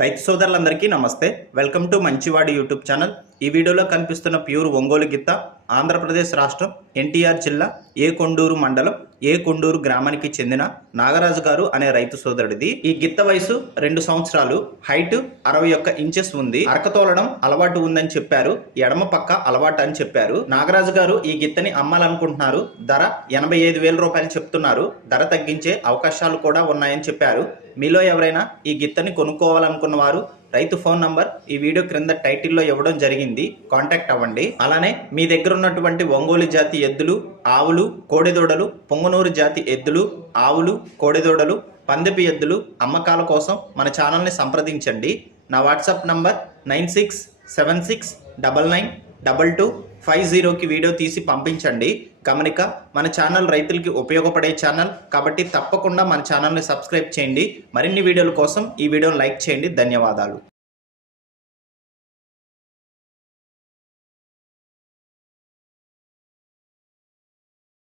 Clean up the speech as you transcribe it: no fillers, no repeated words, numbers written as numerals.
రైతు సోదరులందరికీ నమస్తే. వెల్కమ్ టు మంచివాడి యూట్యూబ్ ఛానల్. ఈ వీడియోలో కనిపిస్తున్న ప్యూర్ ఒంగోలు గిత్త ఆంధ్రప్రదేశ్ రాష్ట్రం ఎన్టీఆర్ జిల్లా ఏ కొండూరు మండలం ఏ కొండూరు గ్రామానికి చెందిన నాగరాజు గారు అనే రైతు సోదరుడిది. ఈ గిత్త వయసు 2 సంవత్సరాలు, హైట్ 61 ఇంచెస్ ఉంది. అరకతోలడం అలవాటు ఉందని చెప్పారు, ఎడమ పక్క అలవాటు అని చెప్పారు. నాగరాజు గారు ఈ గిత్తని అమ్మాలనుకుంటున్నారు. ధర 85,000 రూపాయలు చెప్తున్నారు. ధర తగ్గించే అవకాశాలు కూడా ఉన్నాయని చెప్పారు. మీలో ఎవరైనా ఈ గిత్తని కొనుక్కోవాలనుకున్న వారు రైతు ఫోన్ నంబర్ ఈ వీడియో క్రింద టైటిల్లో ఇవ్వడం జరిగింది, కాంటాక్ట్ అవ్వండి. అలానే మీ దగ్గర ఉన్నటువంటి ఒంగోలు జాతి ఎద్దులు, ఆవులు, కోడెదూడలు, పొంగనూరు జాతి ఎద్దులు, ఆవులు, కోడెదూడలు, పందెపు ఎద్దులు అమ్మకాల కోసం మన ఛానల్ని సంప్రదించండి. నా వాట్సాప్ నంబర్ 9676992250కి వీడియో తీసి పంపించండి. గమనిక, మన ఛానల్ రైతులకి ఉపయోగపడే ఛానల్ కాబట్టి తప్పకుండా మన ఛానల్ని సబ్స్క్రైబ్ చేయండి. మరిన్ని వీడియోల కోసం ఈ వీడియోని లైక్ చేయండి. ధన్యవాదాలు.